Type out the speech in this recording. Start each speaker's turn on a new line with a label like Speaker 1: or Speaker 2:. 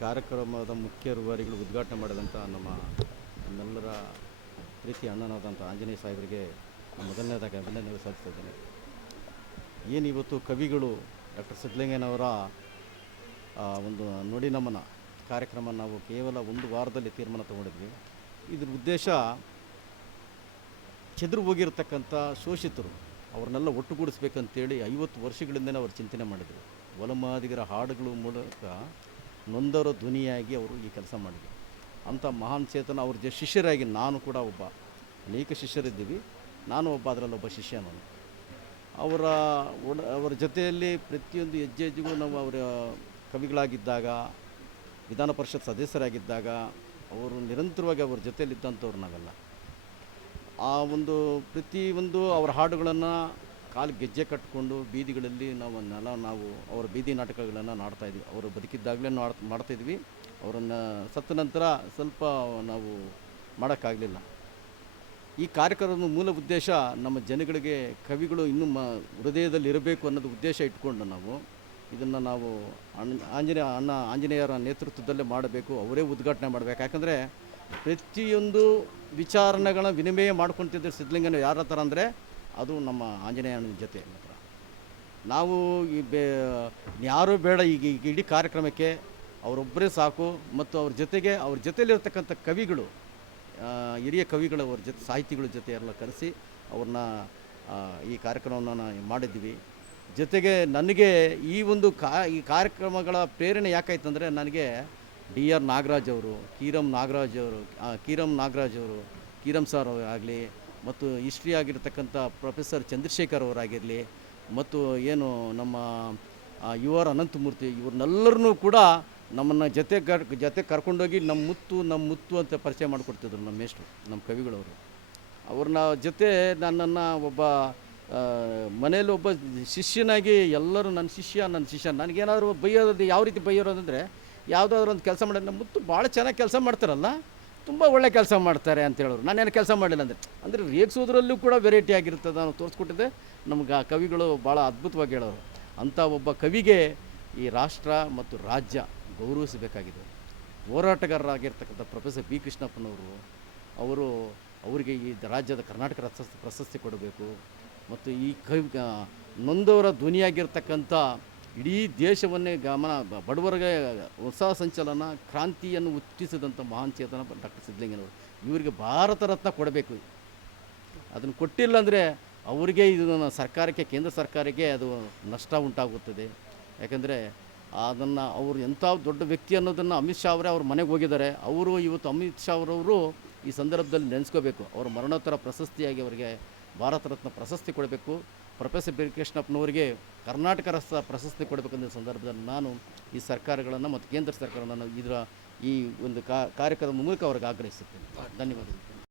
Speaker 1: ಕಾರ್ಯಕ್ರಮದ ಮುಖ್ಯ ರೂವಾರಿಗಳು ಉದ್ಘಾಟನೆ ಮಾಡಿದಂಥ ನಮ್ಮ ನಮ್ಮೆಲ್ಲರ ಪ್ರೀತಿ ಅಣ್ಣನಾದಂಥ ಆಂಜನೇಯ ಸಾಹೇಬರಿಗೆ ಮೊದಲನೇದಾಗಿ ಅಭಿನಂದನೆ ಸಲ್ಲಿಸ್ತಿದ್ದೇನೆ ಏನು ಇವತ್ತು ಕವಿಗಳು ಡಾಕ್ಟರ್ ಸಿದ್ಧಲಿಂಗಯ್ಯನವರ ಆ, ಒಂದು ನುಡಿ ನಮನ ಕಾರ್ಯಕ್ರಮ ನಾವು ಕೇವಲ ಒಂದು ವಾರದಲ್ಲಿ ತೀರ್ಮಾನ ತಗೊಂಡಿದ್ವಿ. ಇದ್ರ ಉದ್ದೇಶ ಚದುರು ಹೋಗಿರ್ತಕ್ಕಂಥ ಶೋಷಿತರು ಅವ್ರನ್ನೆಲ್ಲ ಒಟ್ಟುಗೂಡಿಸ್ಬೇಕಂತೇಳಿ ಐವತ್ತು ವರ್ಷಗಳಿಂದನೇ ಅವ್ರು ಚಿಂತನೆ ಮಾಡಿದರು. ಒಲಮಾದಿಗರ ಹಾಡುಗಳ ಮೂಲಕ ನೊಂದವರ ಧ್ವನಿಯಾಗಿ ಅವರು ಈ ಕೆಲಸ ಮಾಡಿದರು. ಅಂಥ ಮಹಾನ್ ಚೇತನ ಅವ್ರ ಶಿಷ್ಯರಾಗಿ ನಾನು ಕೂಡ ಒಬ್ಬ ಅನೇಕ ಶಿಷ್ಯರಿದ್ದೀವಿ. ನಾನು ಒಬ್ಬ ಅದರಲ್ಲೊಬ್ಬ ಶಿಷ್ಯ ನಾನು. ಅವರ ಒಡ ಅವರ ಜೊತೆಯಲ್ಲಿ ಪ್ರತಿಯೊಂದು ಹೆಜ್ಜೆ ಹೆಜ್ಜೆಗೂ ನಾವು ಅವರ ಕವಿಗಳಾಗಿದ್ದಾಗ, ವಿಧಾನ ಪರಿಷತ್ ಸದಸ್ಯರಾಗಿದ್ದಾಗ, ಅವರು ನಿರಂತರವಾಗಿ ಅವ್ರ ಜೊತೆಯಲ್ಲಿದ್ದಂಥವ್ರು ನಾವೆಲ್ಲ. ಆ ಒಂದು ಪ್ರತಿಯೊಂದು ಅವರ ಹಾಡುಗಳನ್ನು ಕಾಲು ಗೆಜ್ಜೆ ಕಟ್ಟಿಕೊಂಡು ಬೀದಿಗಳಲ್ಲಿ ನಾವು ನೆಲ, ನಾವು ಅವರ ಬೀದಿ ನಾಟಕಗಳನ್ನು ನಾಡ್ತಾಯಿದ್ವಿ ಅವರು ಬದುಕಿದ್ದಾಗಲೇ ನಾಡ್ ಮಾಡ್ತಾಯಿದ್ವಿ ಅವರನ್ನು ಸತ್ತ ನಂತರ ಸ್ವಲ್ಪ ನಾವು ಮಾಡೋಕ್ಕಾಗಲಿಲ್ಲ. ಈ ಕಾರ್ಯಕ್ರಮದ ಮೂಲ ಉದ್ದೇಶ ನಮ್ಮ ಜನಗಳಿಗೆ ಕವಿಗಳು ಇನ್ನೂ ಮ, ಹೃದಯದಲ್ಲಿ ಇರಬೇಕು ಅನ್ನೋದು ಉದ್ದೇಶ ಇಟ್ಕೊಂಡು ನಾವು ಇದನ್ನು ನಾವು ಆಂಜನೇಯ ಅಣ್ಣ, ಆಂಜನೇಯರ ನೇತೃತ್ವದಲ್ಲೇ ಮಾಡಬೇಕು. ಅವರೇ ಉದ್ಘಾಟನೆ ಮಾಡಬೇಕು. ಯಾಕಂದರೆ ಪ್ರತಿಯೊಂದು ವಿಚಾರಣೆಗಳ ವಿನಿಮಯ ಮಾಡ್ಕೊತಿದ್ದ ಸಿದ್ಧಲಿಂಗನ ಯಾರ ಹತ್ರ ಅಂದರೆ ಅದು ನಮ್ಮ ಆಂಜನೇಯನ ಜೊತೆ ಮಾತ್ರ. ನಾವು ಈ ಬೇ, ಯಾರೂ ಬೇಡ ಈಗ ಈಗ ಇಡೀ ಕಾರ್ಯಕ್ರಮಕ್ಕೆ ಅವರೊಬ್ಬರೇ ಸಾಕು ಮತ್ತು ಅವ್ರ ಜೊತೆಗೆ ಅವ್ರ ಜೊತೆಯಲ್ಲಿರ್ತಕ್ಕಂಥ ಕವಿಗಳು ಹಿರಿಯ ಕವಿಗಳು ಅವ್ರ ಜೊತೆ, ಸಾಹಿತಿಗಳ ಜೊತೆ ಎಲ್ಲ ಕರೆಸಿ ಅವ್ರನ್ನ ಈ ಕಾರ್ಯಕ್ರಮವನ್ನು ಮಾಡಿದ್ವಿ ಜೊತೆಗೆ ನನಗೆ ಈ ಒಂದು ಕಾ, ಈ ಕಾರ್ಯಕ್ರಮಗಳ ಪ್ರೇರಣೆ ಯಾಕಾಯ್ತಂದರೆ ನನಗೆ ಡಿ ಆರ್ ನಾಗರಾಜ್ ಅವರು, ಕೀರಂ ನಾಗರಾಜ್ ಅವರು ಕೀರಂ ನಾಗರಾಜ್ ಅವರು, ಕೀರಂ ಸರ್ ಆಗಲಿ ಮತ್ತು ಹಿಸ್ಟ್ರಿ ಆಗಿರ್ತಕ್ಕಂಥ ಪ್ರೊಫೆಸರ್ ಚಂದ್ರಶೇಖರ್ ಅವರಾಗಿರಲಿ ಮತ್ತು ಏನು ನಮ್ಮ ಆ, ಯು ಆರ್ ಅನಂತಮೂರ್ತಿ ಇವ್ರನ್ನೆಲ್ಲರನ್ನೂ ಕೂಡ ನಮ್ಮನ್ನು ಜೊತೆ ಕರ್ ಜೊತೆ ಕರ್ಕೊಂಡೋಗಿ ನಮ್ಮ ಮುತ್ತು ನಮ್ಮ ಮುತ್ತು ಅಂತ ಪರಿಚಯ ಮಾಡಿಕೊಡ್ತಿದ್ರು ನಮ್ಮ ಮೇಷ್ಟ್ರು ನಮ್ಮ ಕವಿಗಳವರು. ಅವ್ರನ್ನ ಜೊತೆ ನನ್ನನ್ನು ಒಬ್ಬ ಮನೆಯಲ್ಲಿ ಒಬ್ಬ ಶಿಷ್ಯನಾಗಿ ಎಲ್ಲರೂ ನನ್ನ ಶಿಷ್ಯ ನನ್ನ ಶಿಷ್ಯ ನನಗೇನಾದರೂ ಬೈಯೋದು ಯಾವ ರೀತಿ ಬೈಯೋದಂದರೆ ಯಾವುದಾದ್ರೂ ಒಂದು ಕೆಲಸ ಮಾಡೋದು ನಮ್ಮ ಮುತ್ತು ಭಾಳ ಚೆನ್ನಾಗಿ ಕೆಲಸ ಮಾಡ್ತಾರಲ್ಲ ತುಂಬ ಒಳ್ಳೆ ಕೆಲಸ ಮಾಡ್ತಾರೆ ಅಂತ ಹೇಳೋರು. ನಾನೇನು ಕೆಲಸ ಮಾಡಲಿಲ್ಲ ಅಂದರೆ ಅಂದರೆ ರೇಗಿಸೋದ್ರಲ್ಲೂ ಕೂಡ ವೆರೈಟಿ ಆಗಿರ್ತದೆ ನಾನು ತೋರಿಸ್ಕೊಟ್ಟಿದ್ದೆ. ನಮ್ಗೆ ಆ ಕವಿಗಳು ಭಾಳ ಅದ್ಭುತವಾಗಿ ಹೇಳೋರು. ಅಂಥ ಒಬ್ಬ ಕವಿಗೆ ಈ ರಾಷ್ಟ್ರ ಮತ್ತು ರಾಜ್ಯ ಗೌರವಿಸಬೇಕಾಗಿದೆ. ಹೋರಾಟಗಾರರಾಗಿರ್ತಕ್ಕಂಥ ಪ್ರೊಫೆಸರ್ ಬಿ ಕೃಷ್ಣಪ್ಪನವರು, ಅವರು ಅವರಿಗೆ ಈ ರಾಜ್ಯದ ಕರ್ನಾಟಕ ಪ್ರಶಸ್ತಿ ಪ್ರಶಸ್ತಿ ಕೊಡಬೇಕು. ಮತ್ತು ಈ ಕವಿ ನೊಂದವರ ಧ್ವನಿಯಾಗಿರ್ತಕ್ಕಂಥ ಇಡೀ ದೇಶವನ್ನೇ ಗಮನ ಬಡವರಿಗೆ ಹೊಸ ಸಂಚಲನ, ಕ್ರಾಂತಿಯನ್ನು ಹುಟ್ಟಿಸಿದಂಥ ಮಹಾನ್ ಚೇತನ ಡಾಕ್ಟರ್ ಸಿದ್ಧಲಿಂಗನವರು. ಇವರಿಗೆ ಭಾರತ ರತ್ನ ಕೊಡಬೇಕು. ಅದನ್ನು ಕೊಟ್ಟಿಲ್ಲ ಅಂದರೆ ಅವರಿಗೆ ಇದನ್ನು ಸರ್ಕಾರಕ್ಕೆ, ಕೇಂದ್ರ ಸರ್ಕಾರಕ್ಕೆ ಅದು ನಷ್ಟ ಉಂಟಾಗುತ್ತದೆ. ಯಾಕೆಂದರೆ ಅದನ್ನು ಅವರು ಎಂಥ ದೊಡ್ಡ ವ್ಯಕ್ತಿ ಅನ್ನೋದನ್ನು ಅಮಿತ್ ಶಾ ಅವರೇ ಅವ್ರ ಮನೆಗೆ ಹೋಗಿದ್ದಾರೆ. ಅವರು ಇವತ್ತು ಅಮಿತ್ ಶಾ ಅವರವರು ಈ ಸಂದರ್ಭದಲ್ಲಿ ನೆನೆಸ್ಕೋಬೇಕು. ಅವರ ಮರಣೋತ್ತರ ಪ್ರಶಸ್ತಿಯಾಗಿ ಅವರಿಗೆ ಭಾರತ ರತ್ನ ಪ್ರಶಸ್ತಿ ಕೊಡಬೇಕು. ಪ್ರೊಫೆಸರ್ ಬಿ ಕೃಷ್ಣಪ್ಪನವರಿಗೆ ಕರ್ನಾಟಕ ರಸ ಪ್ರಶಸ್ತಿ ಕೊಡಬೇಕಂದ ಸಂದರ್ಭದಲ್ಲಿ ನಾನು ಈ ಸರ್ಕಾರಗಳನ್ನು ಮತ್ತು ಕೇಂದ್ರ ಸರ್ಕಾರವನ್ನು ಇದರ ಈ ಒಂದು ಕಾರ್ಯಕ್ರಮದ ಮೂಲಕ ಅವ್ರಿಗೆ ಆಗ್ರಹಿಸುತ್ತೇನೆ. ಧನ್ಯವಾದಗಳು.